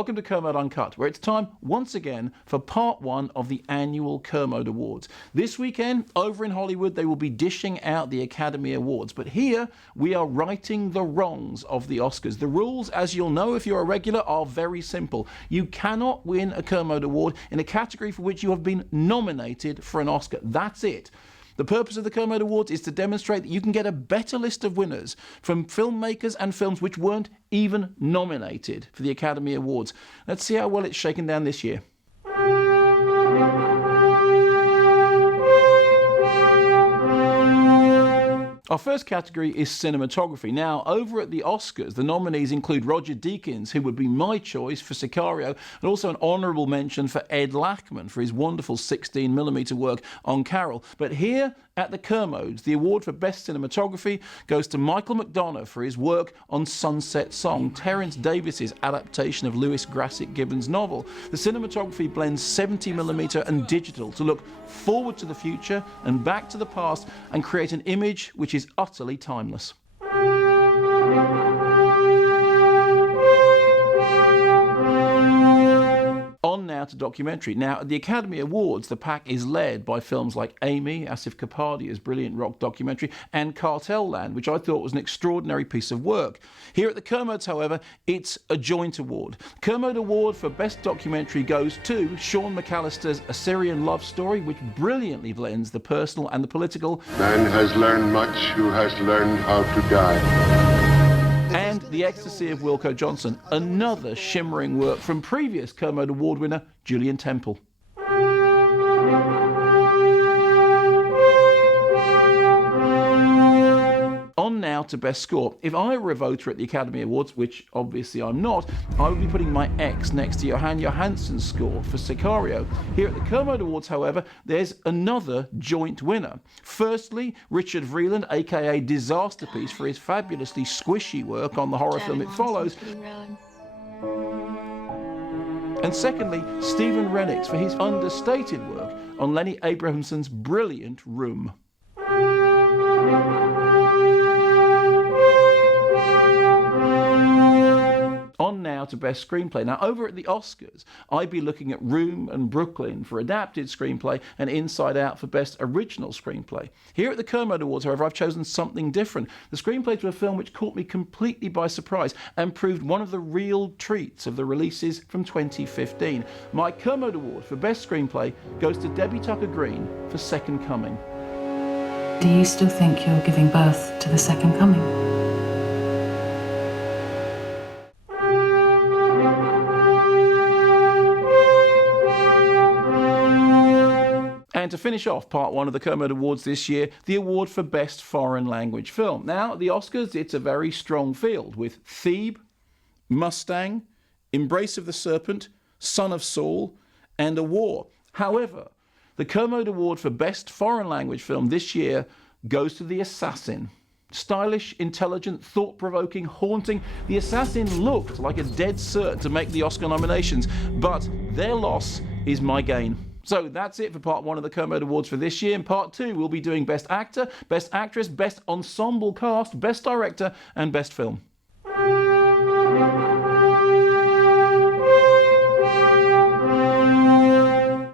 Welcome to Kermode Uncut, where it's time once again for part one of the annual Kermode Awards. This weekend, over in Hollywood, they will be dishing out the Academy Awards. But here, we are righting the wrongs of the Oscars. The rules, as you'll know if you're a regular, are very simple. You cannot win a Kermode Award in a category for which you have been nominated for an Oscar. That's it. The purpose of the Kermode Awards is to demonstrate that you can get a better list of winners from filmmakers and films which weren't even nominated for the Academy Awards. Let's see how well it's shaken down this year. Our first category is cinematography. Now, over at the Oscars, the nominees include Roger Deakins, who would be my choice for Sicario, and also an honourable mention for Ed Lachman for his wonderful 16mm work on Carol. But here at the Kermodes, the award for Best Cinematography goes to Michael McDonough for his work on Sunset Song, Terence Davis's adaptation of Lewis Grassic Gibbon's novel. The cinematography blends 70mm and digital to look forward to the future and back to the past and create an image which is utterly timeless. On now to documentary. Now, at the Academy Awards, the pack is led by films like Amy, Asif Kapadia's brilliant rock documentary, and Cartel Land, which I thought was an extraordinary piece of work. Here at the Kermodes, however, it's a joint award. Kermode Award for Best Documentary goes to Sean McAllister's Assyrian Love Story, which brilliantly blends the personal and the political. Man has learned much who has learned how to die. And The Ecstasy of Wilko Johnson, another shimmering work from previous Kermode Award winner Julian Temple. On now to Best Score. If I were a voter at the Academy Awards, which obviously I'm not, I would be putting my X next to Johan Johansson's score for Sicario. Here at the Kermode Awards, however, there's another joint winner. Firstly, Richard Vreeland, aka Disasterpiece, for his fabulously squishy work on the horror film It Follows. And secondly, Stephen Rennicks for his understated work on Lenny Abrahamson's brilliant Room. On now to Best Screenplay. Now, over at the Oscars, I'd be looking at Room and Brooklyn for Adapted Screenplay and Inside Out for Best Original Screenplay. Here at the Kermode Awards, however, I've chosen something different. The screenplay to a film which caught me completely by surprise and proved one of the real treats of the releases from 2015. My Kermode Award for Best Screenplay goes to Debbie Tucker-Green for Second Coming. Do you still think you're giving birth to the Second Coming? And to finish off part one of the Kermode Awards this year, the award for Best Foreign Language Film. Now, at the Oscars, it's a very strong field with Thebe, Mustang, Embrace of the Serpent, Son of Saul, and A War. However, the Kermode Award for Best Foreign Language Film this year goes to The Assassin. Stylish, intelligent, thought-provoking, haunting, The Assassin looked like a dead cert to make the Oscar nominations, but their loss is my gain. So that's it for part one of the Kermode Awards for this year. In part two, we'll be doing Best Actor, Best Actress, Best Ensemble Cast, Best Director, and Best Film.